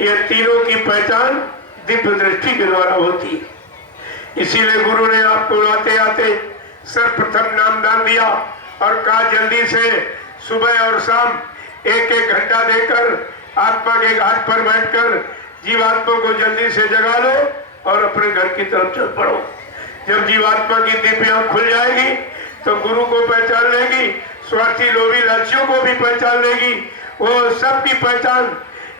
ये तीनों की पहचान दिव्य दृष्टि के द्वारा होती है। इसीलिए गुरु ने आपको आते आते सर्वप्रथम नामदान दिया और कहा जल्दी से सुबह और शाम एक एक घंटा देकर आत्मा के घाट पर बैठकर जीवात्मा को जल्दी से जगा लो और अपने घर की तरफ चल पड़ो। जब जीवात्मा की दिव्य आंख खुल जाएगी तो गुरु को पहचान लेगी, स्वार्थी लोभी लालचियों को भी पहचान लेगी, वो सबकी पहचान।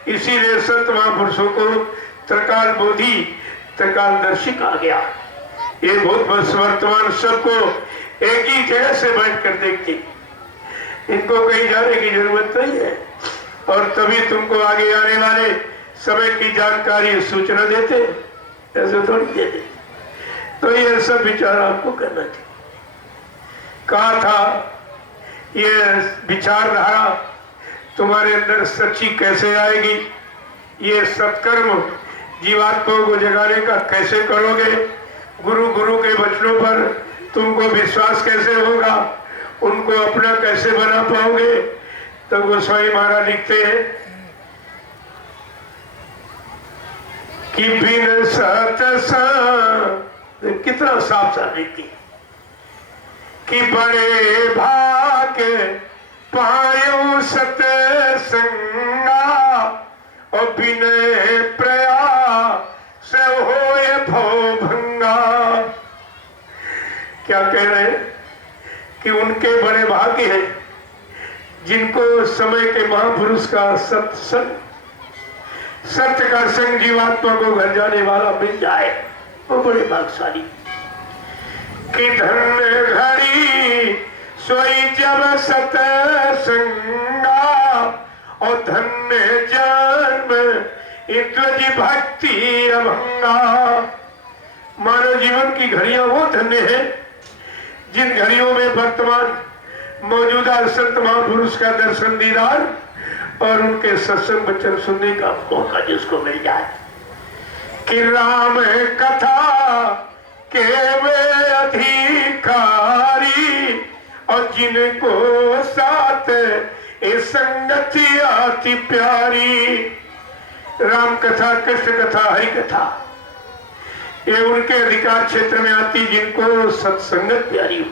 इसीलिए संत महापुरुषों को त्रिकाल बोधि त्रिकालदर्शी कहा गया। ये भूत वर्तमान सबको एक ही जगह से बैठ कर देखती, इनको कहीं जाने की जरूरत नहीं है और तभी तुमको आगे आने वाले समय की जानकारी सूचना देते, ऐसे थोड़ी दे देते। तो ये सब विचार आपको करना चाहिए। कहा था ये विचारधारा तुम्हारे अंदर सच्ची कैसे आएगी, ये सत्कर्म जीवात्माओं को जगाने का कैसे करोगे, गुरु के वचनों पर तुमको विश्वास कैसे होगा, उनको अपना कैसे बना पाओगे। तो गोस्वामी महाराज लिखते हैं कि बिन सत्संग, कितना साफ साफ लिखती है कि बड़े भाग्य पायो सत्संगा और बिन प्रयास होए भव भंगा। क्या कह रहे हैं कि उनके बड़े भाग्य हैं जिनको समय के महापुरुष का सत्संग, सत्य का संग जीवात्मा को घर जाने वाला मिल जाए, वो बड़े भाग्यशाली। कि धन्य घड़ी सोई जब सत्संगा और धन्य जन्म इत्वज भक्ति अभंगा। मानव जीवन की घड़ियां वो धन्य है जिन घड़ियों में वर्तमान मौजूदा संत महापुरुष का दर्शन दीदार और उनके सत्संग वचन सुनने का मौका जिसको मिल जाए। कि राम कथा के वे अधिकारी और जिनको साथ इस संगति अति प्यारी। राम कथा, कृष्ण कथा, हरि कथा, ये उनके अधिकार क्षेत्र में आती जिनको सत्संगत प्यारी हो।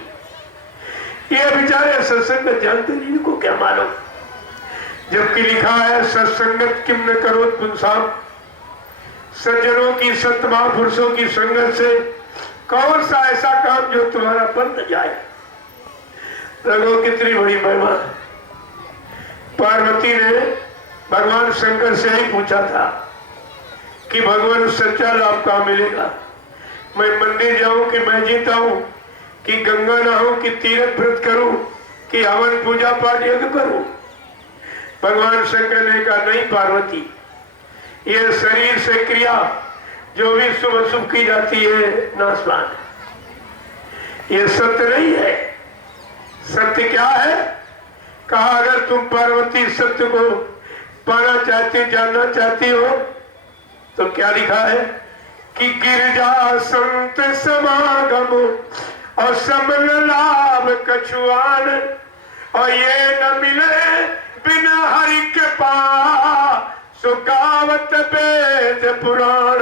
ये बेचारे सत्संगत जानते नहीं, इनको क्या मालूम। जबकि लिखा है सत्संगत किम न करो पुंसाम, सज्जनों की संत महापुरुषों की संगत से कौन सा ऐसा काम जो तुम्हारा बन न जाए। देखो कितनी बड़ी महिमा। पार्वती ने भगवान शंकर से ही पूछा था कि भगवान सच्चा लाभ कहाँ मिलेगा, मैं मंदिर जाऊं कि मैं जीता हूं, कि गंगा नहाऊं, कि तीर्थ व्रत करूं, कि हवन पूजा पाठ यज्ञ करूं। भगवान शंकर ने कहा नहीं पार्वती, ये शरीर से क्रिया जो भी शुभ अशुभ की जाती है नाशवान, ये सत्य नहीं है। सत्य क्या है? कहा अगर तुम पार्वती सत्य को पाना चाहती, जानना चाहती हो तो क्या लिखा है कि गिरजा संत समागम और समन लाभ कछुआन और ये न मिले बिना हरि के पास सुगावत वेद पुराण।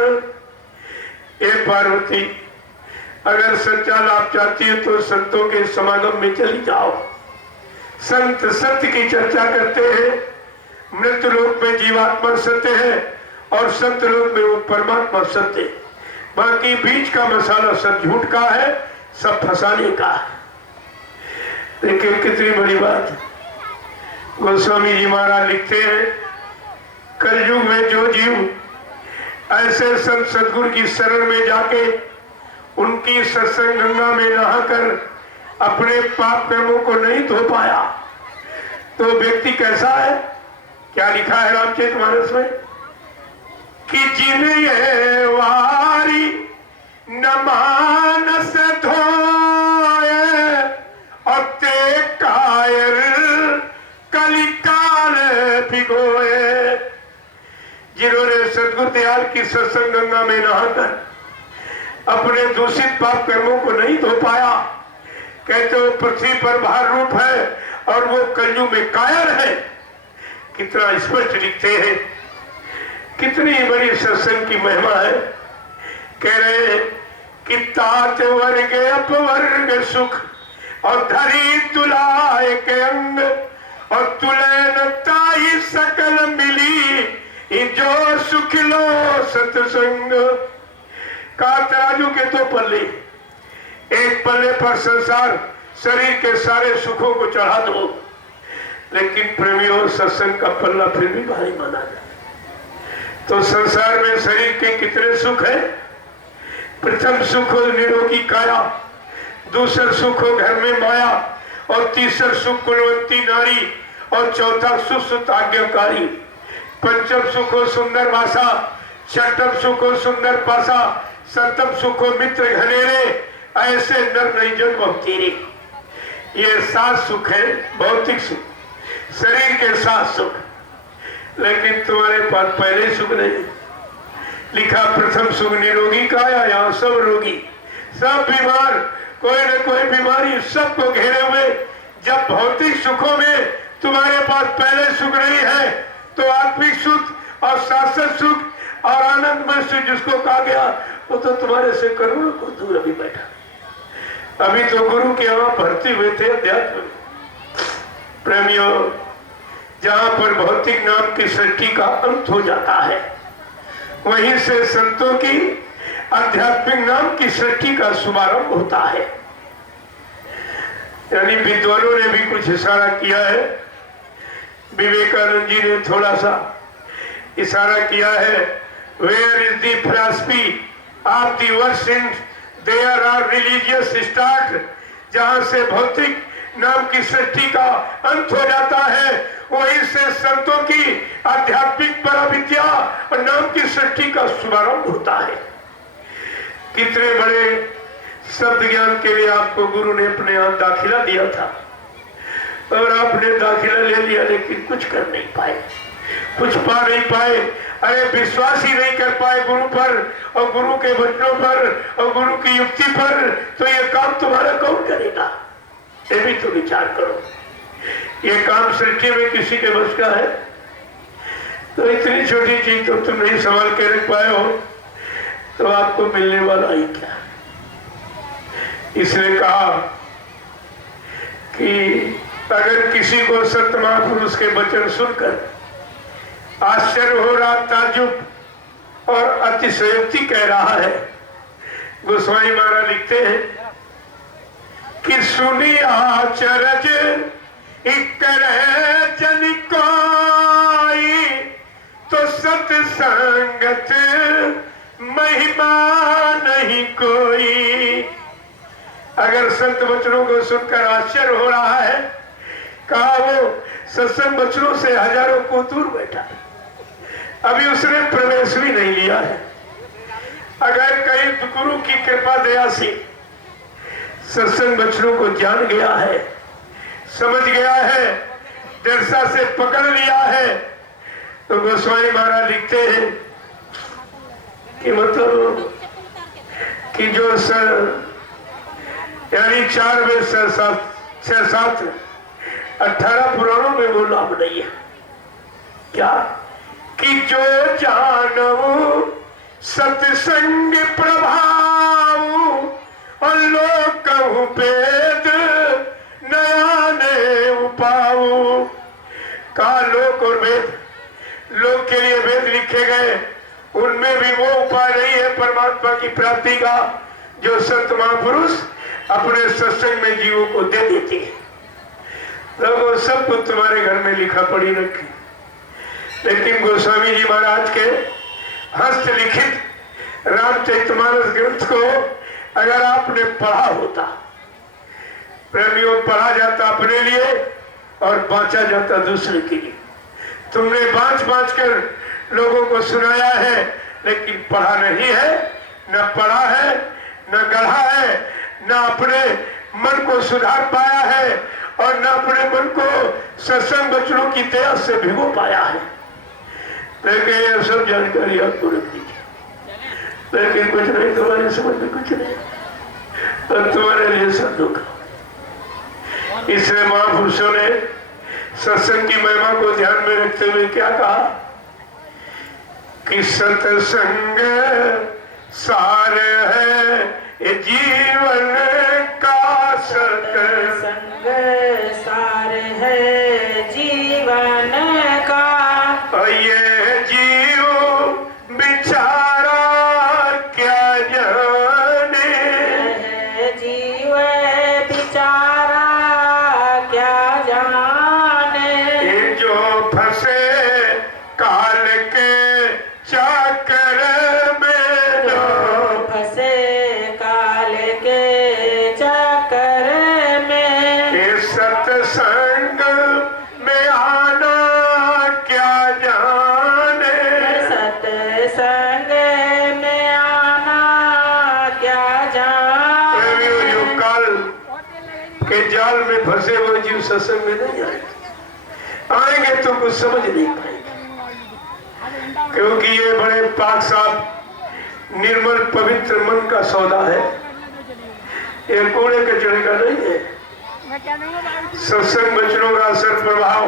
ए पार्वती, अगर सच्चा लाभ चाहती है तो संतों के समागम में चली जाओ। संत सत्य की चर्चा करते हैं। मृत्यु लोक में जीवात्मा सत्य है और सत्य लोक में वो परमात्मा सत्य है। बाकी बीच का मसाला सब झूठ का है, सब फंसाने का है। देखिए कितनी बड़ी बात है। गोस्वामी जी महाराज लिखते हैं कलयुग में जो जीव ऐसे संत सदगुरु की शरण में जाके उनकी सत्संग गंगा में नहाकर अपने पाप कर्मों को नहीं धो पाया तो व्यक्ति कैसा है? क्या लिखा है रामचरितमानस में कि जिन ये वारी न मानस धोए और ते कायर कलिकाल भिगोए। जिन्होंने सदगुरु दयाल की सत्संग गंगा में नहाकर अपने दूषित पाप कर्मों को नहीं धो पाया, कहते हो पृथ्वी पर भार रूप है और वो कलयुग में कायर है। कितना स्पष्ट लिखते हैं कितनी बड़ी सत्संग की महिमा है। कह रहे हैं कि तात वर्ग अपवर्ग सुख और धरी तुलाए के अंग और तुलन ताई सकल मिली जो सुख लो सत्संग। का तराजू के दो पल्ले, एक पल्ले पर संसार शरीर के सारे सुखों को चढ़ा दो, लेकिन प्रेमियों सत्संग का पल्ला फिर भी भारी माना जाए। तो संसार में शरीर के कितने सुख है? प्रथम सुख हो निरोगी काया, दूसरा सुख हो घर में माया, और तीसरा सुख कुलवंती नारी, और चौथा सुख सुत आज्ञाकारी, पंचम सुख हो सुंदर भाषा, छठम सुख हो सुंदर पासा, सप्तम सुख हो मित्र घनेरे, ऐसे नर नहीं जन्म तेरे। ये 7 सुख है भौतिक सुख, शरीर के 7 सुख, लेकिन तुम्हारे पास पहले सुख नहीं। लिखा प्रथम सुख निरोगी काया, यहाँ सब रोगी, सब बीमार, कोई न कोई बीमारी सबको घेरे हुए। जब भौतिक सुखों में तुम्हारे पास पहले सुख नहीं है, तो आत्मिक सुख और शाश्वत सुख और आनंदमय सुख जिसको कहा गया, वो तो तुम्हारे से करोड़ों को दूर अभी बैठा। अभी तो गुरु के यहाँ भर्ती हुए थे अध्यात्म में। प्रेमियों, जहां पर भौतिक नाम की सृष्टि का अंत हो जाता है, वहीं से संतों की आध्यात्मिक नाम की सृष्टि का शुभारंभ होता है। यानी विद्वानों ने भी कुछ इशारा किया है, विवेकानंद जी ने थोड़ा सा इशारा किया है। Where is the philosophy of the world since there are religious start. जहां से भौतिक नाम की सृष्टि का अंत हो जाता है, वहीं से संतों की आध्यात्मिक पराविद्या और नाम की सृष्टि का शुभारंभ होता है। कितने बड़े शब्द ज्ञान के लिए आपको गुरु ने अपने यहाँ दाखिला दिया था, और आपने दाखिला ले लिया, लेकिन कुछ कर नहीं पाए, कुछ पा नहीं पाए। अरे विश्वास ही नहीं कर पाए गुरु पर और गुरु के वचनों पर और गुरु की युक्ति पर, तो ये काम तुम्हारा कौन करेगा? ये भी तो विचार करो। ये काम सृष्टि में किसी के बस का है? तो इतनी छोटी चीज तो तुम नहीं संभाल के रख पाए हो, तो आपको मिलने वाला ही क्या? इसने कहा कि अगर किसी को संत महापुरुष के वचन सुनकर आश्चर्य हो रहा, ताजुब और अतिशयोक्ति कह रहा है, गोस्वामी महाराज लिखते हैं कि सुनी आचरज जन कोई तो सत्संगत महिमा नहीं कोई। अगर संत वचनों को सुनकर आश्चर्य हो रहा है, कहा वो सत्संग वचनों से हजारों को दूर बैठा है, अभी उसने प्रवेश भी नहीं लिया है। अगर कहीं गुरु की कृपा दया से सत्संग वचनों को जान गया है, समझ गया है, दृढ़ता से पकड़ लिया है, तो गोस्वामी महाराज लिखते हैं कि मतलब कि जो यानी 4 वेद 6-7 18 पुराणों में वो लाभ नहीं है। क्या कि जो जानू सत्संग प्रभाव और लोग कहूं वेद नया ने उपाऊ। का लोक और वेद, लोक के लिए वेद लिखे गए, उनमें भी वो उपाय नहीं है परमात्मा की प्राप्ति का जो संत महापुरुष अपने सत्संग में जीवों को दे देते हैं। लोगों सब कुछ तुम्हारे घर में लिखा पड़ी रखी, लेकिन गोस्वामी जी महाराज के हस्तलिखित रामचरितमानस ग्रंथ को अगर आपने पढ़ा होता, प्रेमियों, पढ़ा जाता अपने लिए और बांचा जाता दूसरे के लिए। तुमने बांच कर लोगों को सुनाया है, लेकिन पढ़ा नहीं है, न पढ़ा है, न गढ़ा है, न अपने मन को सुधार पाया है और न अपने मन को सत्संग वचनों की दया से भिगो पाया है। लेकिन यह सब जानकारी आपको रख दीजिए, लेकिन कुछ नहीं, तुम्हारे समझ में कुछ नहीं, और तुम्हारे लिए सब दुख। इसलिए महापुरुषों ने सत्संग की महिमा को ध्यान में रखते हुए क्या कहा कि सत्संग सार है जीवन का, सत्संग सार है जीवन का। ये जीव बेचारा क्या जाने, यह जीव बेचारा क्या जाने। ये जो फंसे काल के चक्कर में, जो फंसे काल के चक्कर में, ये सत्संग में आना क्या जाने, सत्संग में आना क्या जाने। जो काल के जाल में फंसे वो जीव सत्संग में नहीं आएंगे तो कुछ समझ नहीं पाएंगे, क्योंकि ये बड़े पाक साफ निर्मल पवित्र मन का सौदा है, ये कूड़े कचड़े का नहीं है। सत्संग वचनों का असर प्रभाव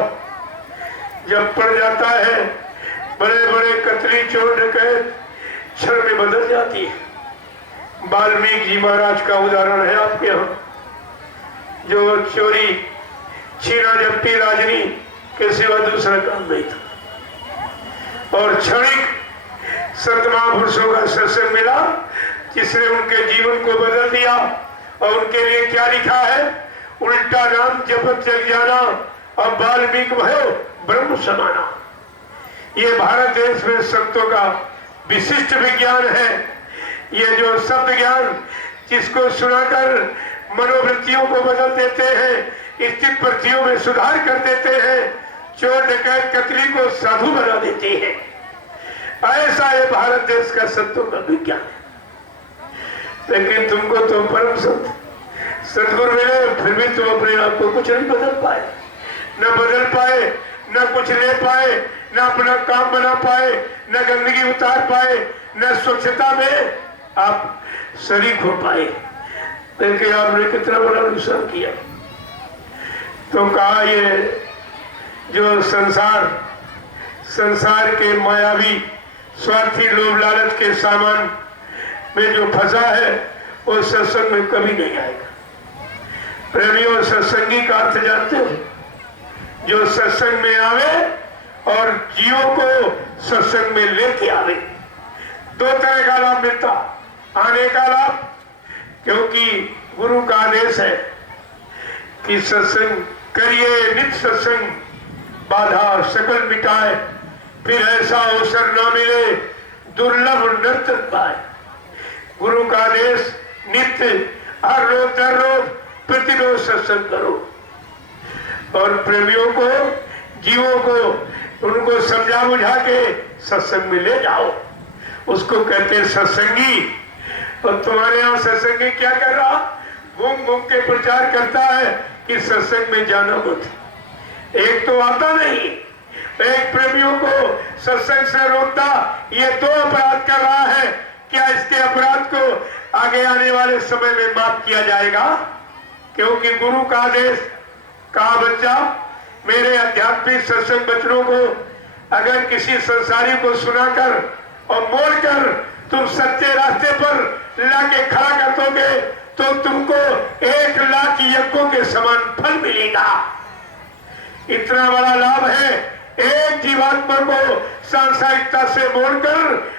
जब पड़ जाता है, बड़े बड़े कतरी चोर डकैत क्षण में बदल जाती है। वाल्मीकि जी महाराज का उदाहरण है आपके यहाँ, जो चोरी छीना झपटी राजनी के सिवा दूसरा काम नहीं था, और क्षणिक संत महापुरुषों का सत्संग मिला जिसने उनके जीवन को बदल दिया। और उनके लिए क्या लिखा है, उल्टा नाम जपत चल जाना और वाल्मीकि भयो ब्रह्म समाना। ये भारत देश में संतों का विशिष्ट विज्ञान है। ये जो शब्द ज्ञान जिसको सुनाकर मनोवृत्तियों को बदल देते हैं, स्थित परिस्थितियों में सुधार कर देते हैं, चोर डकैत कतरी को साधु बना देती है, ऐसा ये भारत देश का संतों का विज्ञान है। लेकिन तुमको तो परम संत सदगुरु मिले, फिर भी तुम अपने आप को कुछ नहीं बदल पाए, न बदल पाए, न कुछ ले पाए, न अपना काम बना पाए, न गंदगी उतार पाए, न स्वच्छता में आप शरीक हो पाए। देखिए आपने कितना बड़ा नुकसान किया। तो कहा ये जो संसार के मायावी स्वार्थी लोभ लालच के सामान में जो फंसा है वो सत्संग में कभी नहीं आएगा। प्रेमियों, सत्संगी का अर्थ जानते हो, जो सत्संग में आवे और जीवों को सत्संग में लेके आवे। दो तरह का लाभ मिलता, आने का लाभ, क्योंकि गुरु का आदेश है कि सत्संग करिए, नित्य सत्संग बाधा सकल मिटाए, फिर ऐसा अवसर न मिले दुर्लभ नर्तन पाए। गुरु का आदेश नित्य हर रोज दर रोज प्रतिरोज सत्संग करो, और प्रेमियों को, जीवों को, उनको समझा बुझा के सत्संग में ले जाओ। उसको कहते हैं सत्संगी। और तुम्हारे यहाँ सत्संगी क्या कर रहा, घूम घूम के प्रचार करता है कि सत्संग में जाना मत। एक तो आता नहीं, एक प्रेमियों को सत्संग से रोकता, ये दो अपराध कर रहा है। क्या इसके अपराध को आगे आने वाले समय में माफ किया जाएगा? क्योंकि गुरु का आदेश, कहा बच्चा मेरे आध्यात्मिक सत्संग वचनों को अगर किसी संसारी को सुनाकर और मोड़कर तुम सच्चे रास्ते पर लाके खड़ा कर दोगे तो तुमको 1 लाख यज्ञों के समान फल मिलेगा। इतना बड़ा लाभ है एक जीवात्मा को सांसारिकता से मोड़कर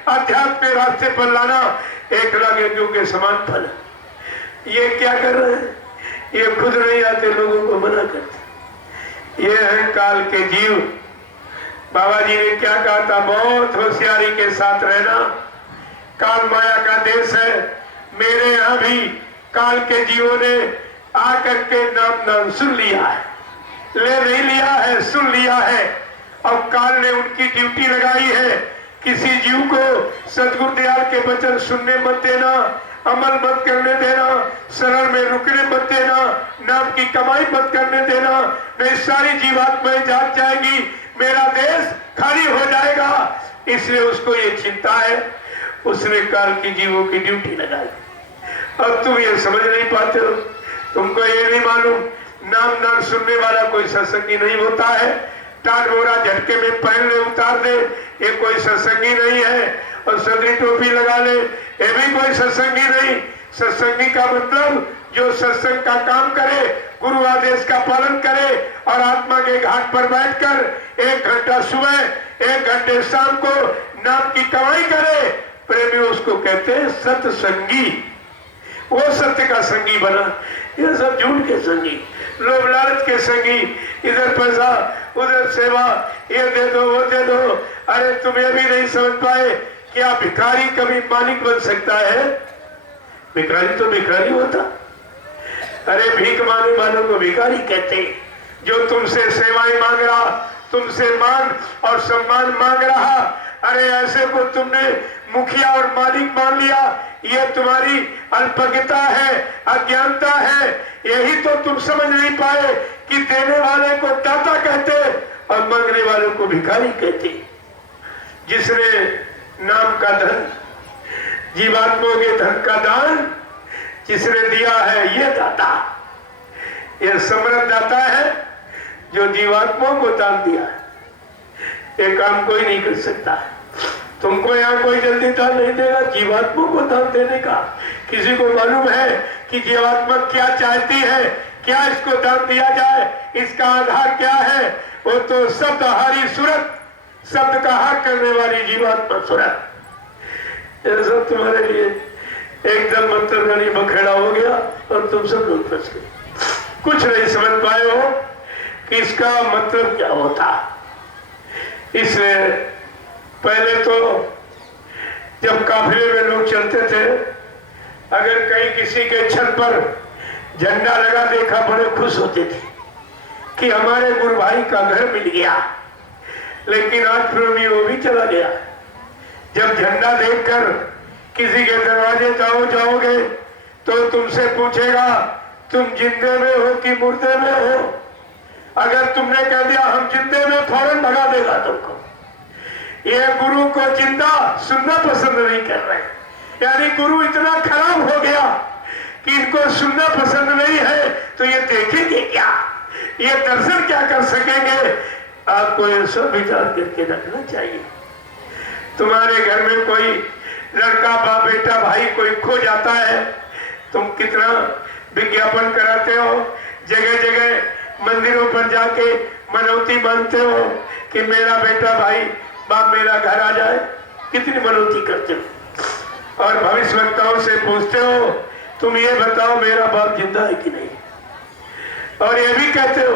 अध्यात्म के रास्ते पर लाना, 1 लाख यज्ञों के समान फल। ये क्या कर रहे हैं? ये खुद नहीं आते, लोगों को मना करते। ये है काल के जीव। बाबा जी ने क्या कहा था, बहुत होशियारी के साथ रहना, काल माया का देश है। मेरे यहाँ भी काल के जीवों ने आकर के नाम सुन लिया है, ले नहीं लिया है, सुन लिया है। अब काल ने उनकी ड्यूटी लगाई है, किसी जीव को सतगुरु दयाल के वचन सुनने मत देना, अमल मत करने देना, शरण में रुकने मत देना, नाम की कमाई मत करने देना, नहीं सारी जीवात्माएं जाग जाएगी, मेरा देश खाली हो जाएगा। इसलिए उसको ये चिंता है, उसने काल की जीवों की ड्यूटी लगाई। अब तुम ये समझ नहीं पाते हो, तुमको ये नहीं मालूम नाम सुनने वाला कोई सत्संगी नहीं होता है। टाट बोरा झटके में पैर ले उतार दे, ये कोई सत्संगी नहीं है, और सदरी टोपी लगा ले ये भी कोई सत्संगी नहीं। सत्संगी का मतलब जो सत्संग का काम करे, गुरु आदेश का पालन करे और आत्मा के घाट पर बैठकर 1 घंटा सुबह 1 घंटे शाम को नाम की कमाई करे, प्रेमी उसको कहते हैं सत्संगी। वो सत्य का संगी बना, ये सब झूठ के संगी, लोभ लालच के संगी, इधर पैसा उधर सेवा, ये दे दो वो दे दो। अरे तुम ये भी नहीं समझ पाए क्या भिखारी कभी मालिक बन सकता है? भिखारी तो भिखारी होता। अरे भीख मांगने वालों को भिखारी कहते। जो तुमसे सेवाएं मांग रहा, तुमसे मान और सम्मान मांग रहा, अरे ऐसे को तुमने मुखिया और मालिक मान लिया, ये तुम्हारी अल्पज्ञता है, अज्ञानता है। यही तो तुम समझ नहीं पाए कि देने वाले को दाता कहते और मांगने वालों को भिखारी कहते। जिसने नाम का धन, जीवात्माओं के धन का दान जिसने दिया है, ये दाता, ये समृद्ध दाता है जो जीवात्माओं को दान दिया है। ये काम कोई नहीं कर सकता। तुमको यहाँ कोई जल्दी दान नहीं देगा जीवात्मा को दान देने का। किसी को मालूम है कि जीवात्मा क्या चाहती है, क्या इसको दान दिया जाए, इसका आधार क्या है? वो तो शब्दहारी सूरत, शब्द का हार करने वाली जीवात्मा सूरत। ये सब तुम्हारे लिए एकदम मंत्रगणी बखेड़ा हो गया और तुम सब लोग फंस गए, कुछ नहीं समझ पाए हो कि इसका मतलब क्या होता। इसलिए पहले तो जब काफिले में लोग चलते थे, अगर कहीं किसी के छत पर झंडा लगा देखा, बड़े खुश होते थे कि हमारे गुरु भाई का घर मिल गया। लेकिन आज प्रेमी वो भी चला गया। जब झंडा देखकर किसी के दरवाजे जाओगे तो तुमसे पूछेगा तुम जिंदे में हो कि मुर्दे में हो। अगर तुमने कह दिया हम जिंदे में, फौरन भगा देगा तुमको। ये गुरु को जिंदा सुनना पसंद नहीं कर रहे, यानी गुरु इतना खराब हो गया कि इनको सुनना पसंद नहीं है, तो ये देखेंगे क्या, ये दर्शन क्या कर सकेंगे? आपको ये सब विचार करके रखना चाहिए। तुम्हारे घर में कोई लड़का, बाप, बेटा, भाई कोई खो जाता है, तुम कितना विज्ञापन कराते हो, जगह जगह मंदिरों पर जाके मनौती मानते हो कि मेरा बेटा, भाई, बाप मेरा घर आ जाए। कितनी मनौती करते हो और भविष्यवक्ताओं से पूछते हो तुम ये बताओ मेरा बाप जिंदा है कि नहीं, और ये भी कहते हो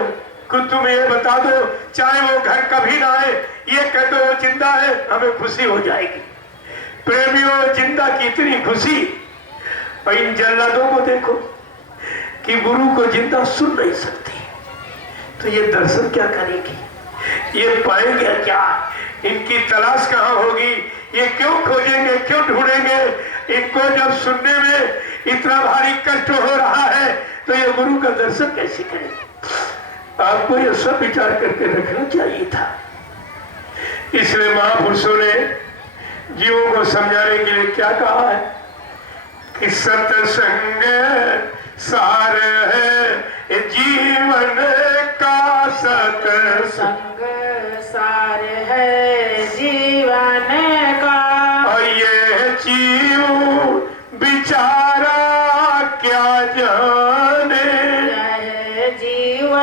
कि तुम ये बता दो चाहे वो घर कभी ना आए, ये कह दो वो जिंदा है, हमें खुशी हो जाएगी। प्रेमियों, जिंदा की इतनी खुशी, और इन जल्लादों को देखो कि गुरु को जिंदा सुन नहीं सकती, तो ये दर्शन क्या करेगी, ये पाएंगे क्या, इनकी तलाश कहाँ होगी, ये क्यों खोजेंगे, क्यों ढूंढेंगे? इनको जब सुनने में इतना भारी कष्ट हो रहा है तो ये गुरु का दर्शन कैसे करेंगे? आपको ये सब विचार करके रखना चाहिए था। इसलिए महापुरुषों ने जीवों को समझाने के लिए क्या कहा है कि सत्संग सार है जीवन का, सत्संग सार है जीवन का, और ये जीव बिचारा क्या जाने, यह जीव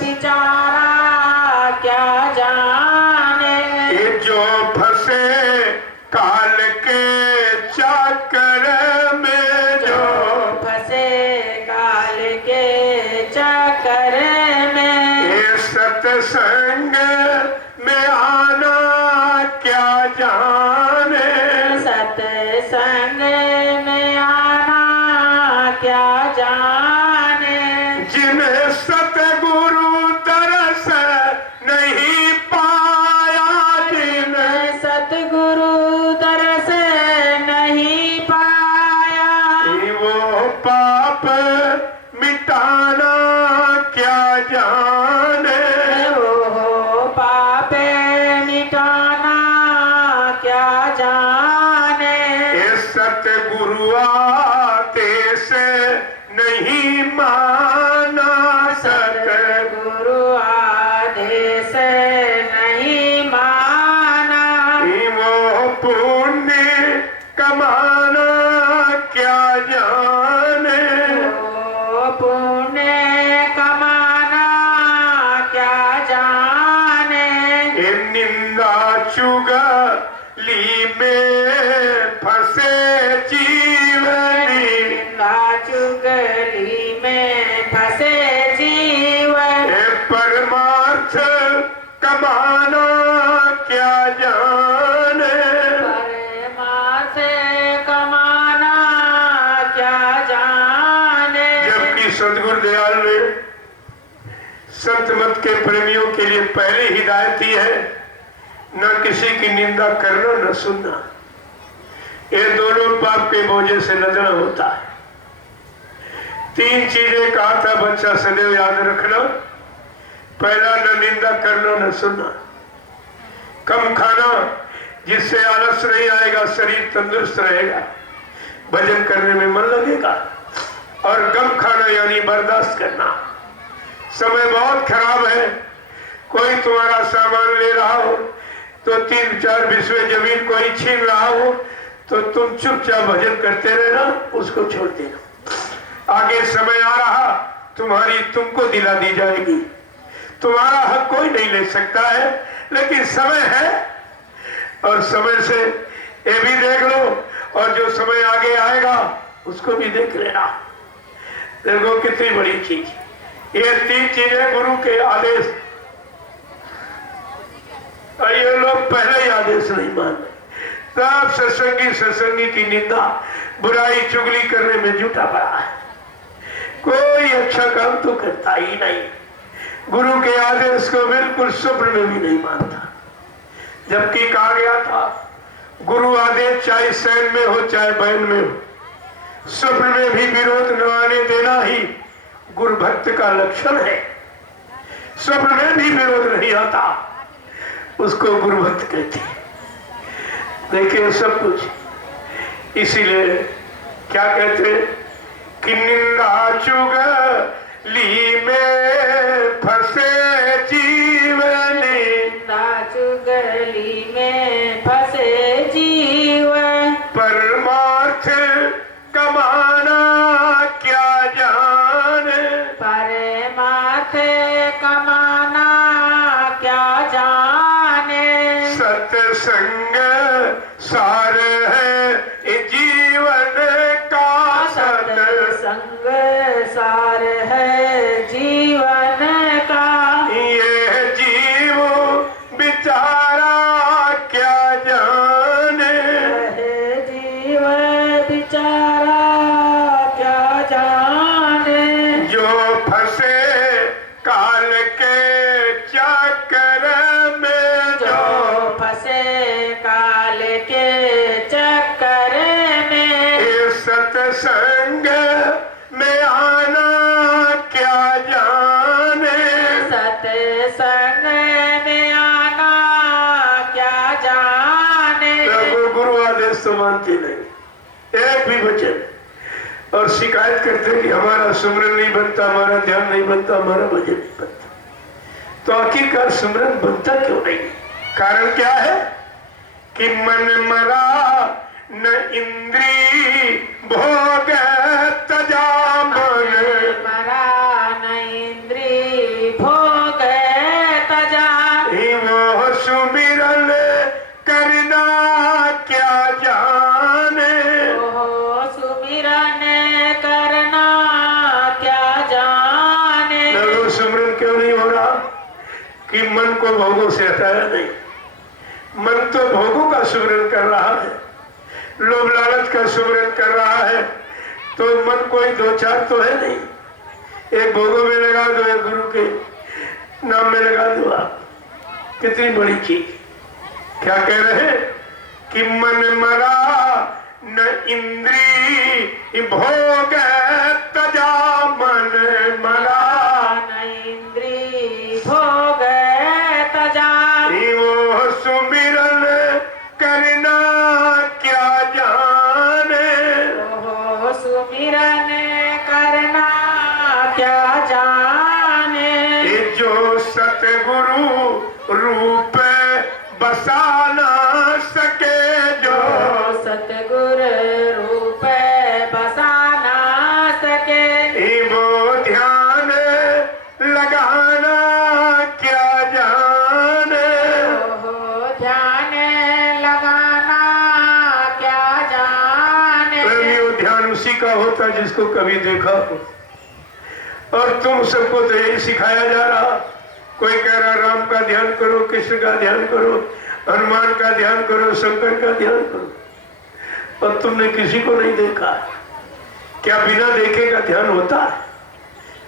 बिचारा क्या जाने, ये जो फंसे काल के चक्कर में, जो फंसे काल के चक्कर में, ये सत्संग में आना क्या जाने, सत्संग में आना क्या जाने, जिन्हें सतगुरु दरस नहीं पाया, जिन्हें सतगुरु दरस नहीं पाया, वो पाप मिटाना क्या जाने, वो पाप मिटाना क्या जाने, ये सतगुरु आते से नहीं माना, सतगुरु आदेश नहीं माना, पुण्य कमाना क्या जाने, ओ पुण्य कमाना क्या जाने, ये निंदा चुगली में फंसे जीवनी, निंदा चुगली में फंसे जीवन, ये परमार्थ कमाना क्या जाने, परमार्थ कमाना क्या जाने। जबकि सदगुरु दयाल ने संत मत के प्रेमियों के लिए पहले हिदायत दी है, न किसी की निंदा करना न सुनना। ये दोनों पाप के बोझे से लदना होता है। 3 चीजें कहा था बच्चा सदैव याद रखना। पहला, न निंदा करना न सुनना। कम खाना, जिससे आलस नहीं आएगा, शरीर तंदुरुस्त रहेगा, भजन करने में मन लगेगा। और कम खाना यानी बर्दाश्त करना। समय बहुत खराब है, कोई तुम्हारा सामान ले रहा हो तो 3-4 बिस्वे जमीन कोई छीन रहा हो तो तुम चुपचाप भजन करते रहना, उसको छोड़ देना। आगे समय आ रहा, तुम्हारी तुमको दिला दी जाएगी। तुम्हारा हक कोई नहीं ले सकता है, लेकिन समय है और समय से ये भी देख लो, और जो समय आगे आएगा उसको भी देख लेना। देखो कितनी बड़ी चीज। ये 3 चीजें गुरु के आदेश, और ये लोग पहले ही आदेश नहीं मान रहे। तब सत्संगी की निंदा, बुराई चुगली करने में जुटा पड़ा है। कोई अच्छा काम तो करता ही नहीं। गुरु के आदेश को बिल्कुल स्वप्न में भी नहीं मानता। जबकि कहा गया था, गुरु आदेश चाहे सैन में हो चाहे बैन में हो, स्वप्न में भी विरोध न आने देना ही गुरु भक्त का लक्षण है। स्वप्न में भी विरोध नहीं आता, उसको गुरु भक्त कहते हैं। देखिए सब कुछ, इसीलिए क्या कहते कि निंदा चुगली में फंसे जीवनी, निंदा चुगली में फंसे जीवन, परमार्थ कमाना क्या जाने, परमार्थ कमाना क्या जाने, सत्संग सार है ये जीवन का, सत्संग सार है जीवन का, ये जीव बेचारा क्या जाने, है जीव बेचारा क्या जाने, जो फंसे काल के चक्कर में, जो फंसे काल के चक्कर में, इस सत्संग में आना क्या जाने, सत्संग में आना क्या जाने। तो गुरु आदेश तो मानते नहीं, एक भी वचन, और शिकायत करते कि हमारा सुमरन नहीं बनता, हमारा ध्यान नहीं बनता, हमारा भजन नहीं बनता। तो आखिरकार सुमरन बनता क्यों नहीं? कारण क्या है कि मन मरा न इंद्री भोग तजा, मन मरा न इंद्री भोग तजा, वो सुमिरन करना क्या जाने, ओ सुमिरन करना क्या जाने। तो सुमरन क्यों नहीं हो रहा? कि मन को भोगों से हटाया नहीं। मन तो भोगों का सुमरन कर रहा है, लोभ लालच का सुमरन कर रहा है, तो मन कोई 2-4 तो है नहीं। एक भोगों में लगा दो, एक गुरु के नाम में लगा दो। आप कितनी बड़ी चीज। क्या कह रहे हैं कि मन मरा न इंद्री भोग तजा, मन मरा न इंद्री भोग तजा, वो सुमिरन करना क्या जाने, ओ सुमिरन करना क्या जाने। ये जो सतगुरु रूप बसा ना सके का होता जिसको कभी देखा हो। और तुम सबको तो यही सिखाया जा रहा, कोई कह रहा राम का ध्यान करो, कृष्ण का ध्यान करो, हनुमान का ध्यान करो, शंकर का ध्यान करो, और तुमने किसी को नहीं देखा। क्या बिना देखे का ध्यान होता है?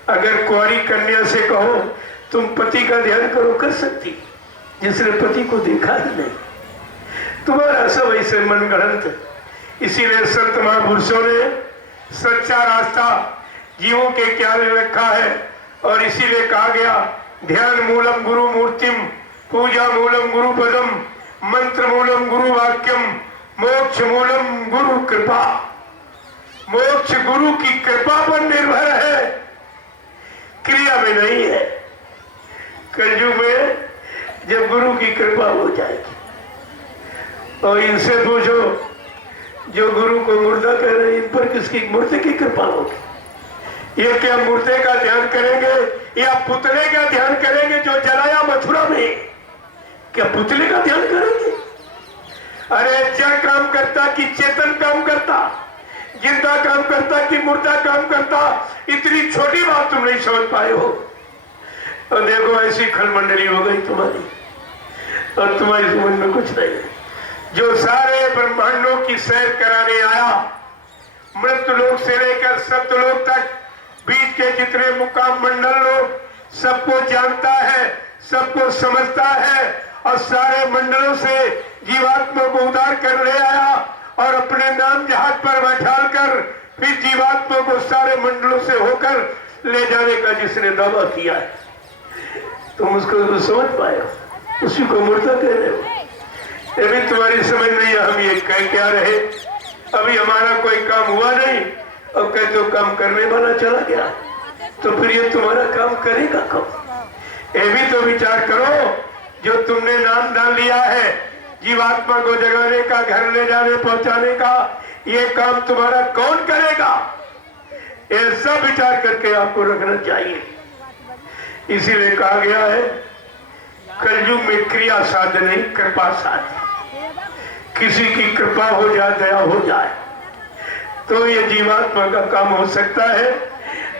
अगर कुंवारी कन्या से कहो तुम पति का ध्यान करो, कर सकती, जिसने पति को देखा ही नहीं। तुम्हारा सब ऐसे मनगढ़ंत। इसीलिए संत महापुरुषों ने सच्चा रास्ता जीवों के क्या रखा है, और इसीलिए कहा गया ध्यान मूलम गुरु मूर्तिम, पूजा मूलम गुरु पदम, मंत्र मूलम गुरु वाक्यम, मोक्ष मूलम गुरु कृपा। मोक्ष गुरु की कृपा पर निर्भर है, क्रिया में नहीं है। कलयुग में जब गुरु की कृपा हो जाएगी, और इनसे पूछो जो गुरु को मुर्दा कह रहे हैं, इन पर किसकी मूर्ति की कृपा होगी? ये क्या मूर्ति का ध्यान करेंगे या पुतले का ध्यान करेंगे जो जलाया मथुरा में? क्या पुतले का ध्यान करेंगे? अरे जड़ काम करता कि चेतन काम करता, जिंदा काम करता कि मुर्दा काम करता? इतनी छोटी बात तुम नहीं समझ पाए हो। और देखो ऐसी खलमंडली हो गई तुम्हारी, और तुम्हारी समझ में कुछ नहीं है। जो सारे ब्रह्मांडों की सैर कराने आया, मृत्यु लोक से लेकर सत्यलोक तक बीच के जितने मुकाम मंडल लोग, सबको जानता है, सबको समझता है, और सारे मंडलों से जीवात्मा को उद्धार कर ले आया, और अपने नाम जहाज पर बैठाल कर फिर जीवात्मा को सारे मंडलों से होकर ले जाने का जिसने दावा किया है, तुम उसको समझ पाए हो? उसी को मुर्दा कह रहे हो। ये भी तुम्हारी समझ नहीं है। हम ये कह क्या रहे, अभी हमारा कोई काम हुआ नहीं, और कह तो काम करने वाला चला गया, तो फिर ये तुम्हारा काम करेगा कब? ये भी तो विचार करो, जो तुमने नाम डाल लिया है जीवात्मा को जगाने का, घर ले जाने पहुंचाने का, ये काम तुम्हारा कौन करेगा? ये सब विचार करके आपको रखना चाहिए। इसीलिए कहा गया है कलयुग में क्रिया साध नहीं, कृपा साध। किसी की कृपा हो जाए, दया हो जाए, तो ये जीवात्मा का काम हो सकता है,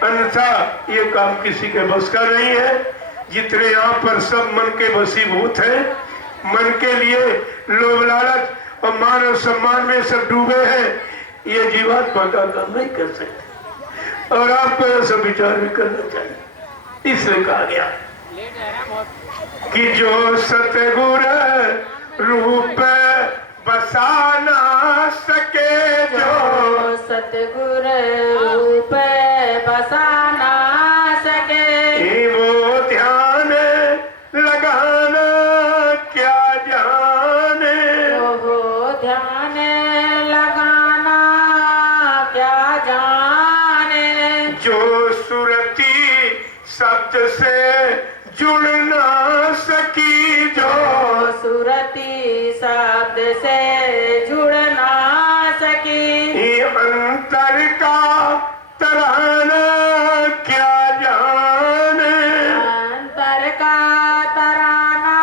अन्यथा ये काम किसी के बस का नहीं है। जितने यहाँ पर सब मन के वशीभूत हैं, मन के लिए लोभ लालच और मान और सम्मान में सब डूबे हैं, ये जीवात्मा का काम नहीं कर सकते। और आपको यह सब विचार भी करना चाहिए। इसलिए कहा गया कि जो सतगुर रूप बसा ना सके, जो सतगुर रूप बसा ना सके, वो ध्यान लगाना क्या जाने, वो ध्यान लगाना क्या जाने, जो सुरती शब्द से जुड़ ना सकी, जो सुरती शब्द से जुड़ ना सकी, अंतर का तराना क्या जाने, अंतर का तराना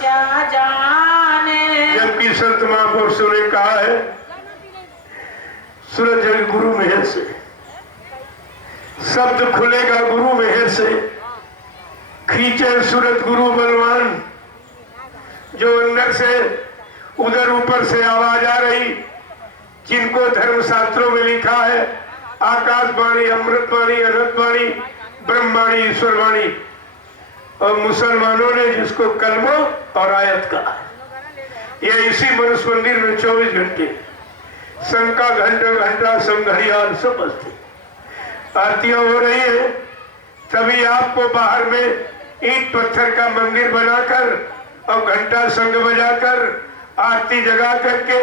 क्या जाने। जबकि संत महापुरुषों ने कहा है सूरज गुरु मेहर से, शब्द खुलेगा गुरु मेहर से, खींचे सूरज गुरु बलवान। जो अंदर से उधर ऊपर से आवाज आ रही, जिनको धर्मशास्त्रों में लिखा है आकाशवाणी, अमृतवाणी, अनंतवाणी, ब्रह्मवाणी, ईश्वरवाणी, और मुसलमानों ने जिसको कलमा और आयत कहा। ये इसी मनुष्य मंदिर में 24 घंटे शंका, घंटा संघड़ियाल सब बजते, आरतियां हो रही है। तभी आपको बाहर में ईंट पत्थर का मंदिर बनाकर और घंटा संघ बजाकर आरती जगा करके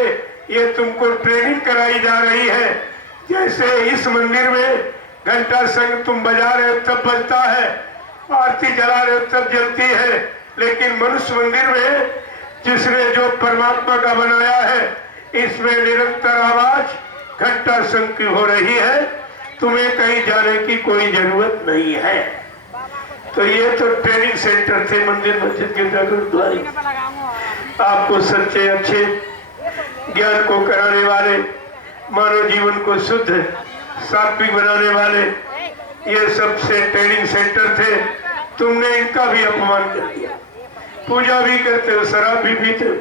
ये तुमको ट्रेनिंग कराई जा रही है। जैसे इस मंदिर में घंटा संघ तुम बजा रहे हो तब बजता है, आरती जला रहे हो तब जलती है, लेकिन मनुष्य मंदिर में जिसने जो परमात्मा का बनाया है, इसमें निरंतर आवाज घंटा संघ की हो रही है। तुम्हें कहीं जाने की कोई जरूरत नहीं है। तो ये तो ट्रेनिंग सेंटर थे मंदिर मस्जिद के गुरुद्वारे, आपको सच्चे अच्छे ज्ञान को कराने वाले, मानव जीवन को शुद्ध सात्विक बनाने वाले ये सबसे ट्रेनिंग सेंटर थे, तुमने इनका भी अपमान कर दिया। पूजा भी करते हो, शराब भी पीते हो,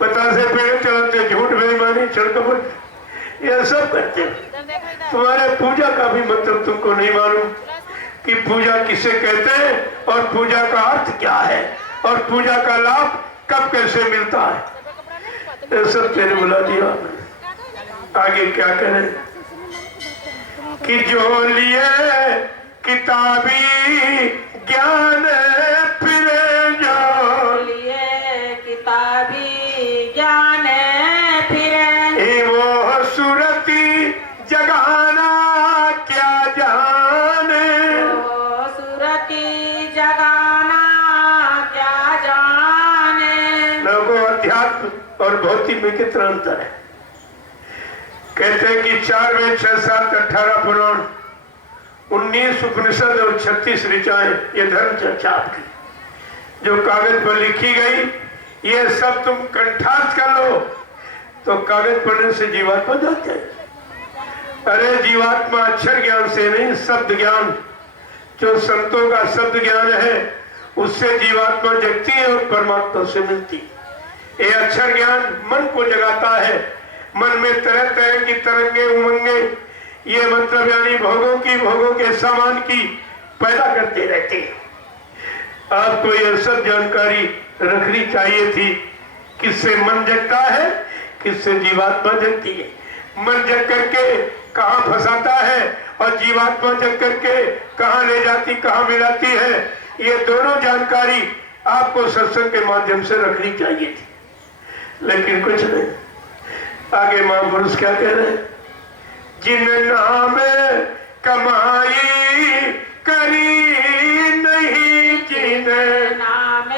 बतासे पेड़ चलाते, झूठ बेईमानी छड़कपट, ये सब करते हो। तुम्हारे पूजा का भी मतलब तुमको नहीं मालूम कि पूजा किसे कहते हैं और पूजा का अर्थ क्या है और पूजा का लाभ कब कैसे मिलता है। ये सब तेरे बुला दिया। आगे क्या करें कि जो लिए किताबी ज्ञान फिर जो लिए किताबी ज्ञान फिर वो सुरती जगाना क्या जाने, वो सुरती जगाना क्या जाने। लोगों अध्यात्म और भौतिक में कितना अंतर है। कहते हैं कि 4 वेद 6 7 18 पुराण 19 उपनिषद और 36 ऋचाएं ये धर्म चर्चा आपकी जो कागज पर लिखी गई, ये सब तुम कंठास्थ कर लो तो कागज पढ़ने से जीवात्मा जाग जाए। अरे जीवात्मा अक्षर ज्ञान से नहीं, शब्द ज्ञान जो संतों का शब्द ज्ञान है उससे जीवात्मा जगती है और परमात्मा से मिलती है। ये अक्षर ज्ञान मन को जगाता है, मन में तरह तरह की तरंगे उमंगे, ये मतलब यानी भोगों के सामान की पैदा करते रहते हैं। आपको यह सब जानकारी रखनी चाहिए थी, किससे मन जगता है, किससे जीवात्मा जगती है। मन जग करके कहाँ फंसाता है और जीवात्मा जग करके कहाँ ले जाती, कहाँ मिलाती है, ये दोनों जानकारी आपको सत्संग के माध्यम से रखनी चाहिए थी, लेकिन कुछ नहीं। आगे महापुरुष क्या कह रहे हैं, जिन नाम कमाई करी नहीं, जिन नाम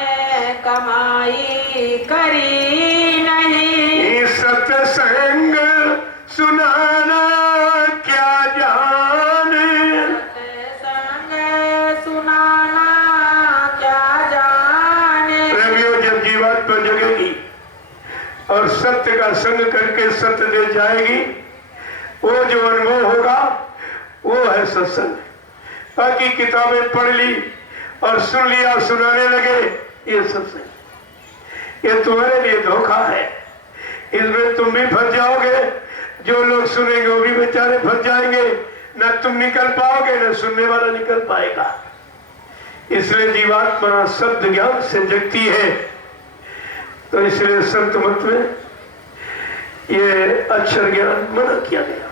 कमाई करी नहीं, सत्संग सुनाना क्या जाने, सत्संग सुनाना क्या जाने। रवियों जब जीवात्मा जगेगी और सत्य का संग करके सत्य दे जाएगी, वो जो अनुभव होगा वो है सत्संग। बाकी किताबें पढ़ ली और सुन लिया, सुनाने लगे, ये सत्संग। ये तुम्हारे लिए धोखा है, इसमें तुम भी फंस जाओगे, जो लोग सुनेंगे वो भी बेचारे फंस जाएंगे, न तुम निकल पाओगे न सुनने वाला निकल पाएगा। इसलिए जीवात्मा शब्द ज्ञान से जगती है। तो इसलिए संत मत में ये अक्षर ज्ञान मना किया गया।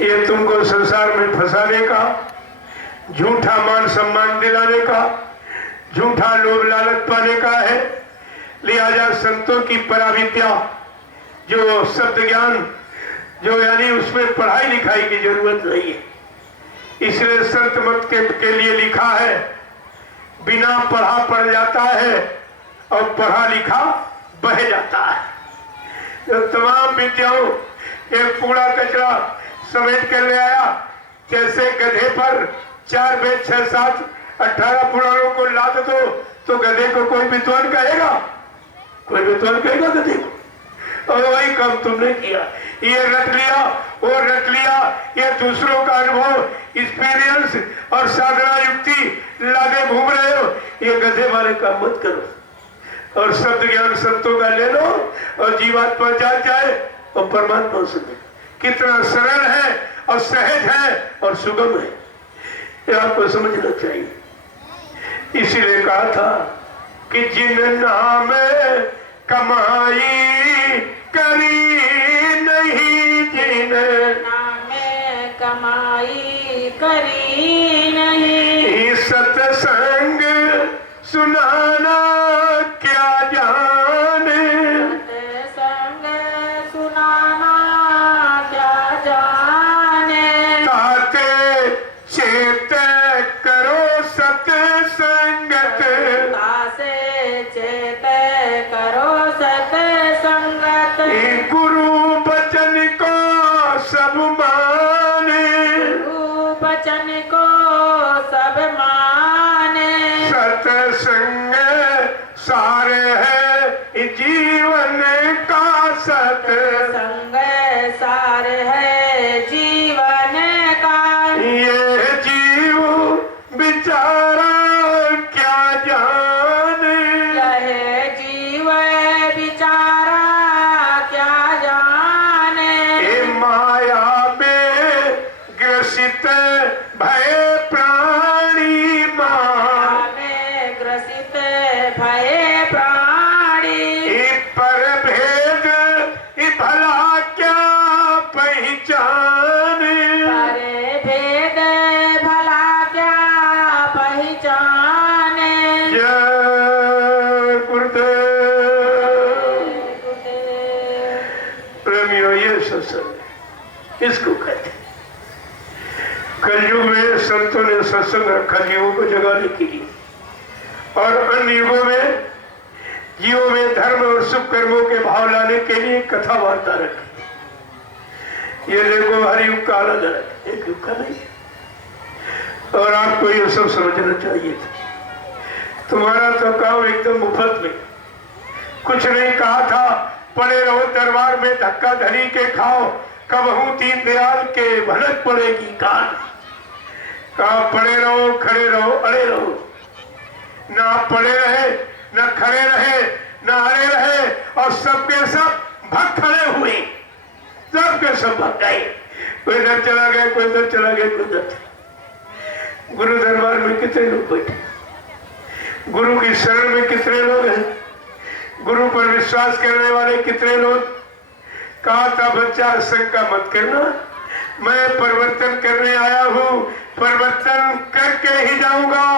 ये तुमको संसार में फंसाने का, झूठा मान सम्मान दिलाने का, झूठा लोभ लालच पाने का है। लिहाजा संतों की पराविद्या जो शब्द ज्ञान जो यानी उसमें पढ़ाई लिखाई की जरूरत नहीं है। इसलिए संत मत के लिए लिखा है, बिना पढ़ा पढ़ जाता है और पढ़ा लिखा बह जाता है। जो तमाम विद्याओं एक कूड़ा कचरा समेट कर ले आया, जैसे गधे पर 4 वेद 6 7 18 पुराणों को लाद दो तो गधे को कोई विद्वान कहेगा, कोई विद्वान कहेगा गधे को। और वही काम तुमने किया, ये रट लिया, वो रट लिया, ये दूसरों का अनुभव, एक्सपीरियंस और साधना युक्ति लादे घूम रहे हो। ये गधे वाले काम मत करो और शब्द ज्ञान संतों का ले लो और जीवात्मा जाग जाए और परमात्मा सुने। कितना सरल है और सहज है और सुगम है, ये आपको समझना चाहिए। इसीलिए कहा था कि जिन नाम कमाई करी नहीं, जिन नाम कमाई करी नहीं, सत्संग सुनाना क्या जाने, सत्संग सुनाना क्या जाने। ताते चेत करो सत्संगत, तासे चेत करो सत्संगत, गुरु बचन को सब माने, गुरु बचन को सब माने। सत्संग सार है जीवन का, सत्संग संग प्रेमियों, ये सत्संग इसको कहते हैं। कलयुग में संतों ने सत्संग रखा जीवों को जगाने के लिए, और अन्य युगों में जीवों में धर्म और शुभ कर्मों के भाव लाने के लिए कथा वार्ता रखी। ये देखो हर युग का अलग अलग, एक युग का नहीं है। और आपको ये सब समझना चाहिए था। तुम्हारा तो काम एकदम मुफ्त में, कुछ नहीं कहा था पड़े रहो दरबार में धक्का धनी के खाओ, कबहू दीनदयाल के भनक पड़ेगी कान। कहा पड़े रहो, खड़े रहो, अड़े रहो। ना पड़े रहे, ना खड़े रहे, ना अड़े रहे, और सबके सब भग खड़े हुए, सबके सब भग गए। कोई इधर चला गया, कोई इधर चला गया, कोई इधर। गुरु दरबार में कितने लोग बैठे, गुरु की शरण में कितने लोग हैं, गुरु पर विश्वास करने वाले कितने लोग। कहा था बच्चा शंका मत करना, मैं परिवर्तन करने आया हूँ, परिवर्तन करके ही जाऊंगा।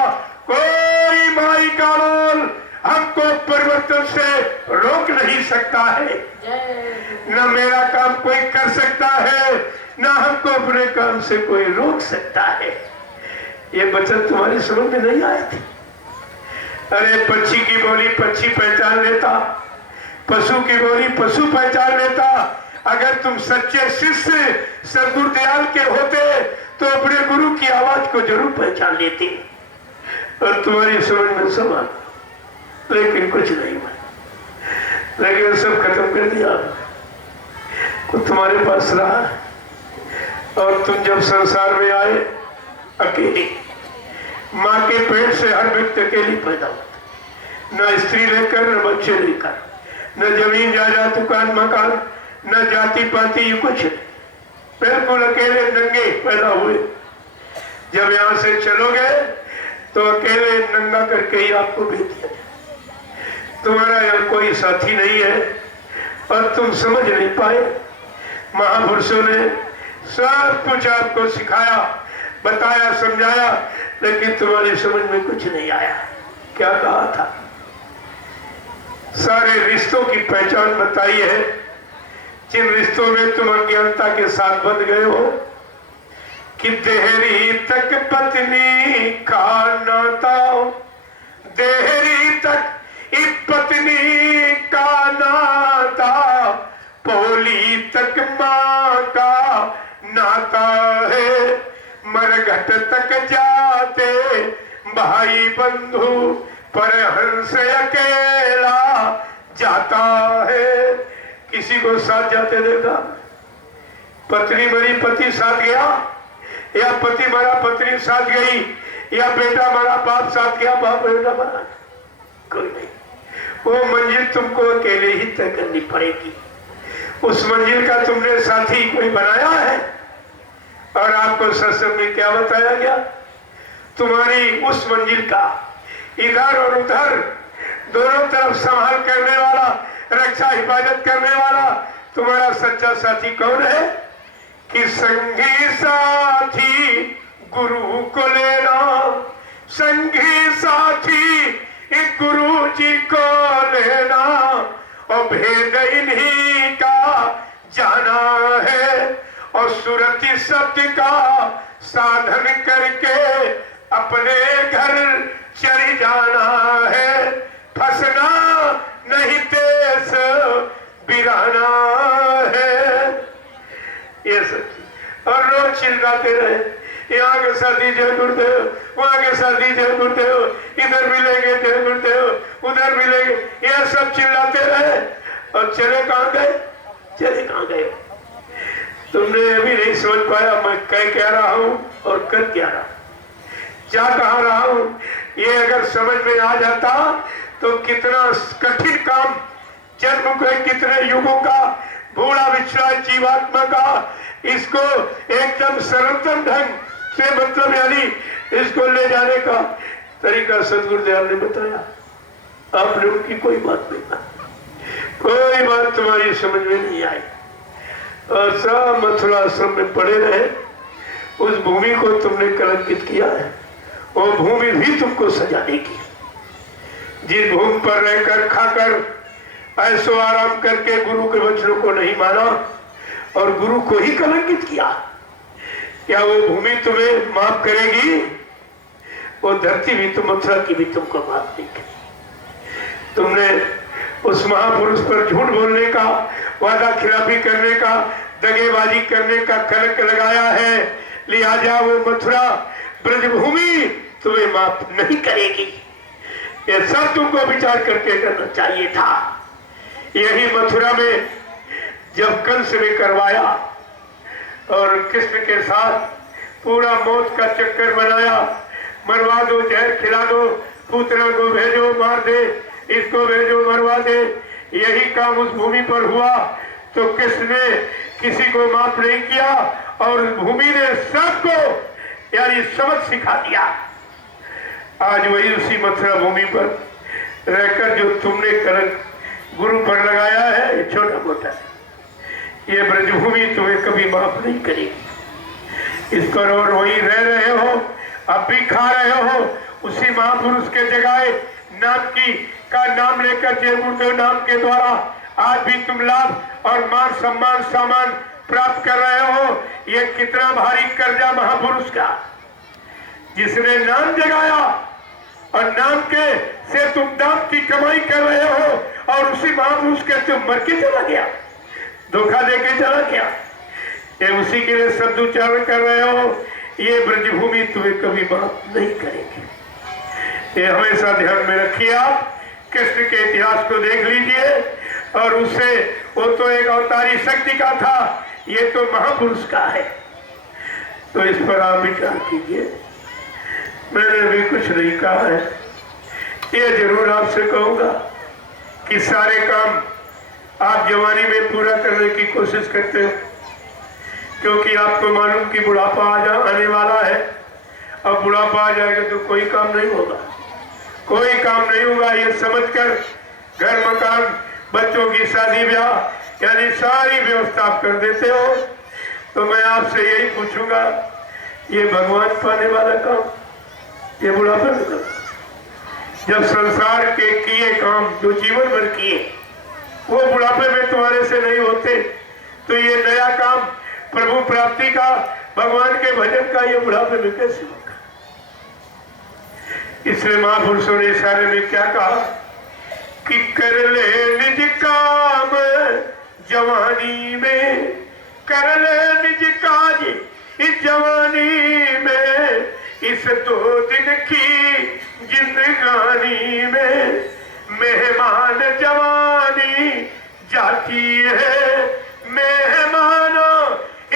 कोई माई का बोल हमको परिवर्तन से रोक नहीं सकता है, न मेरा काम कोई कर सकता है, न हमको अपने काम से कोई रोक सकता है। ये वचन तुम्हारी समझ में नहीं आए थे। अरे पक्षी की बोली पक्षी पहचान लेता, पशु की बोली पशु पहचान लेता। अगर तुम सच्चे शिष्य सद्गुरुदयाल के होते तो अपने गुरु की आवाज को जरूर पहचान लेते, और तुम्हारी समझ में सब आता, लेकिन कुछ नहीं हुआ। लेकिन सब खत्म कर दिया, कुछ तुम्हारे पास रहा। और तुम जब संसार में आए अकेले, माँ के पेट से हर व्यक्ति अकेली पैदा होता, न स्त्री लेकर, न बच्चे लेकर, न जमीन जायदाद दुकान मकान, न जाति पाति, ये कुछ बिल्कुल अकेले नंगे पैदा हुए। जब यहाँ से चलोगे तो अकेले नंगा करके ही आपको भेज दिया जाए। तुम्हारा यहाँ कोई साथी नहीं है, और तुम समझ नहीं पाए। महापुरुषों ने सब कुछ आपको सिखाया, बताया, समझाया, लेकिन तुम्हारी समझ में कुछ नहीं आया। क्या कहा था? सारे रिश्तों की पहचान बताई है, जिन रिश्तों में तुम अज्ञानता के साथ बंध गए हो। कि देहरी तक पत्नी का नाता, देहरी तक एक पत्नी का नाता, पोली तक माँ का नाता है, मरघट तक जाते भाई बंधु, पर हंस अकेला जाता है। किसी को साथ जाते देखा? पत्नी मरी पति साथ गया, या पति मरा पत्नी साथ गई, या बेटा मरा बाप साथ गया, बाप बेटा मरा? कोई नहीं। वो मंजिल तुमको अकेले ही तय करनी पड़ेगी। उस मंजिल का तुमने साथी कोई बनाया है? और आपको सत्संग में क्या बताया गया? तुम्हारी उस मंजिल का इधर और उधर दोनों तरफ संभाल करने वाला, रक्षा हिफाजत करने वाला तुम्हारा सच्चा साथी कौन है? कि संगी साथी गुरु को लेना, संगी साथी गुरु जी को लेना, और भेद इन्हीं का जाना है, और सुरति शब्द का साधन करके अपने घर चली जाना है। फंसना नहीं देश बिराना है। ये सच। और रोज चिल्लाते रहे, यहाँ के साथी जय गुरुदेव, वहाँ के साथी जय गुरुदेव, इधर मिलेंगे जय गुरुदेव, उधर मिलेंगे, ये सब चिल्लाते रहे। और चले कहाँ गए? चले कहाँ गए? तुमने अभी नहीं समझ पाया मैं कह क्या रहा हूँ और कर क्या रहा, जा कहाँ रहा हूँ। ये अगर समझ में आ जाता तो कितना कठिन काम, जन्म के कितने युगों का बूढ़ा विश्वास जीवात्मा का, इसको एकदम सरलतम ढंग से, मतलब यानी इसको ले जाने का तरीका सद्गुरुदेव ने बताया। आपने उनकी कोई बात नहीं मानी, कोई बात तुम्हारी समझ में नहीं आई, और सब मथुरा आश्रम में पड़े रहे। उस भूमि को तुमने कलंकित किया है, वो भूमि भी तुमको सजा देगी। जिस भूमि पर रहकर खाकर ऐसो आराम करके गुरु के वचनों को नहीं माना और गुरु को ही कलंकित किया, क्या वो भूमि तुम्हें माफ करेगी? वो धरती भी तुम, मथुरा की भी तुमको माफ नहीं करेगी। तुमने उस महापुरुष पर झूठ बोलने का, वादा खिलाफी करने का, दगेबाजी करने का कलंक लगाया है, लिहाजा वो मथुरा ब्रजभूमि तुम्हें माफ नहीं करेगी। ये सब तुमको विचार करके करना चाहिए था। यही मथुरा में जब कंस ने करवाया और कृष्ण के साथ पूरा मौत का चक्कर बनाया, मरवा दो, जहर खिला दो, पुत्र को भेजो मार दे, इसको भेजो मरवा दे, यही काम उस भूमि पर हुआ। तो कृष्ण ने किसी को माफ नहीं किया और भूमि ने सबको यानी सबक सिखा दिया। आज वही उसी मथुरा भूमि पर रहकर जो तुमने कलंक गुरु पर लगाया है, ये छोटा मोटा है, ये ब्रजभूमि तुम्हें कभी माफ नहीं करेगी। इस पर और वही रह रहे हो, अब भी खा रहे हो उसी महापुरुष के जगह नाम की का नाम लेकर, जय गुरुदेव नाम के द्वारा आज भी तुम लाभ और मान सम्मान सामान प्राप्त कर रहे हो। ये कितना भारी कर्जा महापुरुष का, जिसने नाम जगाया और नाम के से तुम नाम की कमाई कर रहे हो और उसी महापुरुष के तुम मर के चला गया, धोखा देके चला गया। ये उसी के लिए शब्द उच्चारण कर रहे हो। ये ब्रजभूमि तुम्हें कभी माफ नहीं करेगी। ये हमेशा ध्यान में रखिए। आप कृष्ण के इतिहास को देख लीजिए और उससे, वो तो एक अवतारी शक्ति का था, ये तो महापुरुष का है। तो इस पर आप विचार कीजिए। मैंने भी कुछ नहीं कहा है, ये जरूर आपसे कहूंगा कि सारे काम आप जवानी में पूरा करने की कोशिश करते हो, क्योंकि आपको मालूम कि बुढ़ापा आने वाला है। अब बुढ़ापा आ जाएगा तो कोई काम नहीं होगा, कोई काम नहीं होगा। ये समझकर घर मकान, बच्चों की शादी ब्याह यानी सारी व्यवस्था आप कर देते हो। तो मैं आपसे यही पूछूंगा, ये भगवान पाने वाला काम, ये बुढ़ापे में काम? जब संसार के किए काम जो जीवन भर किए वो बुढ़ापे में तुम्हारे से नहीं होते, तो ये नया काम प्रभु प्राप्ति का, भगवान के भजन का, ये बुढ़ापे में कैसे होगा? इसलिए महापुरुषों ने इशारे में क्या कहा कि कर ले निज काम जवानी में, कर ले निज काज इस जवानी में, इस 2 दिन की जिंदगानी में। मेहमान जवानी जाती है, मेहमानों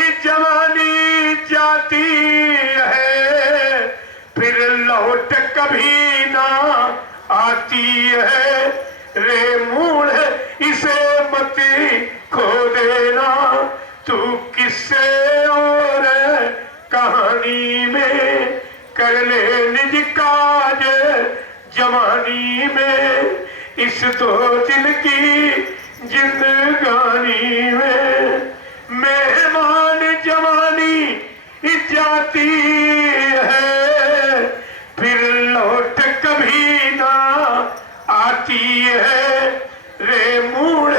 इस जवानी जाती है, फिर लौट कभी ना आती है। रे मूढ़ इसे मत खो देना, तू किससे और कहानी में। कर ले निज काज जवानी में, इस 2 दिन की जिंदगानी में। मेहमान जवानी जाती है, फिर लौट कभी ना आती है। रे मूढ़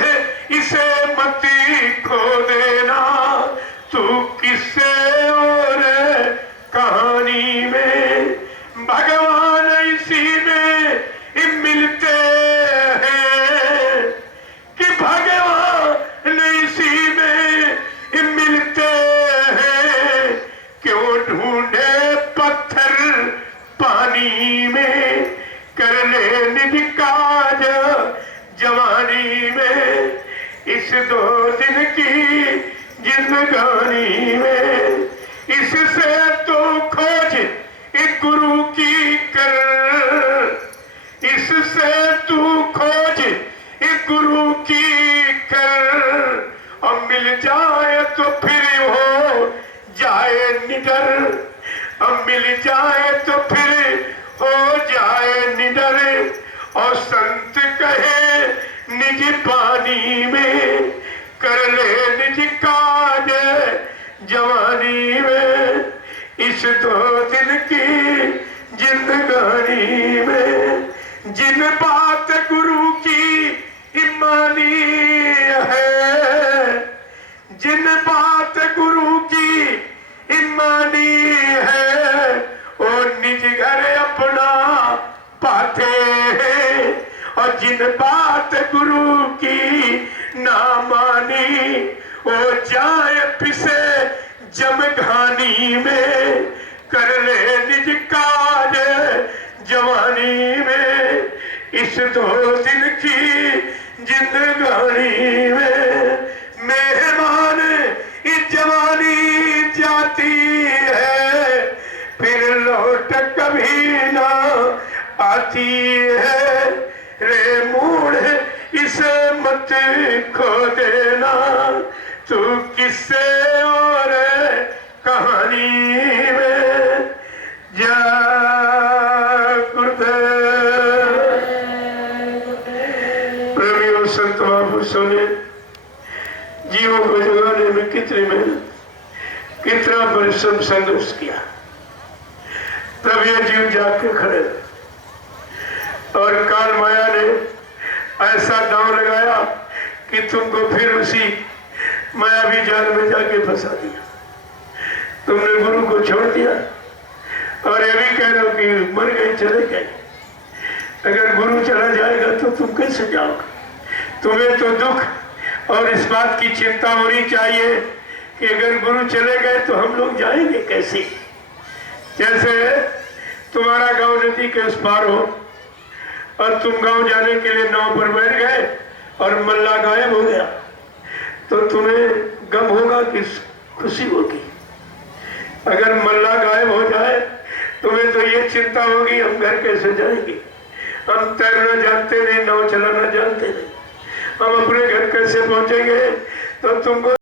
इसे मत खो देना, तू किससे और कहानी में। भगवान इसी में मिलते हैं, कि भगवान इसी में मिलते हैं। क्यों ढूंढे पत्थर पानी में, कर ले निज काज जवानी में। इस 2 दिन की जिंदगानी में, इससे तो खोज एक गुरु की कर, इससे तू खोज एक गुरु की कर। और मिल जाए तो फिर हो जाए निडर, अब मिल जाए तो फिर हो जाए निडर। और संत कहे निज पानी में, कर ले निज काज जवानी में। इस 2 दिन की जिंदगानी में, जिन बात गुरु की ईमानी जिन बात गुरु की ना मानी वो जाए पिसे जमघानी में, कर ले निज काज जवानी में, इस 2 दिन की जिंदगानी में। मेहमान इस जवानी जाती है, फिर लौट कभी ना आती है, रे मूड इसे मत खो देना, तू किससे और कहानी में। जा गुरुदेव। प्रेमियों संत महापुरुषों ने जीवों को जगाने में कितनी मेहनत, कितना परिश्रम संघर्ष किया, तब ये जीव जाग के खड़े। और काल माया ने ऐसा दांव लगाया कि तुमको फिर उसी मायावी जाल में जाके फंसा दिया। तुमने गुरु को छोड़ दिया और ये भी कह रहे हो कि मर गए, चले गए। अगर गुरु चला जाएगा तो तुम कैसे जाओगे? तुम्हें तो दुख और इस बात की चिंता होनी चाहिए कि अगर गुरु चले गए तो हम लोग जाएंगे कैसे। जैसे तुम्हारा गांव नदी के उस पार हो और तुम गांव जाने के लिए नाव पर बैठ गए और मल्ला गायब हो गया, तो तुम्हें गम होगा कि खुशी होगी? अगर मल्ला गायब हो जाए तुम्हें तो ये चिंता होगी हम घर कैसे जाएंगे, हम तैरना जानते नहीं, नाव चलाना जानते नहीं, हम अपने घर कैसे पहुंचेंगे। तो तुमको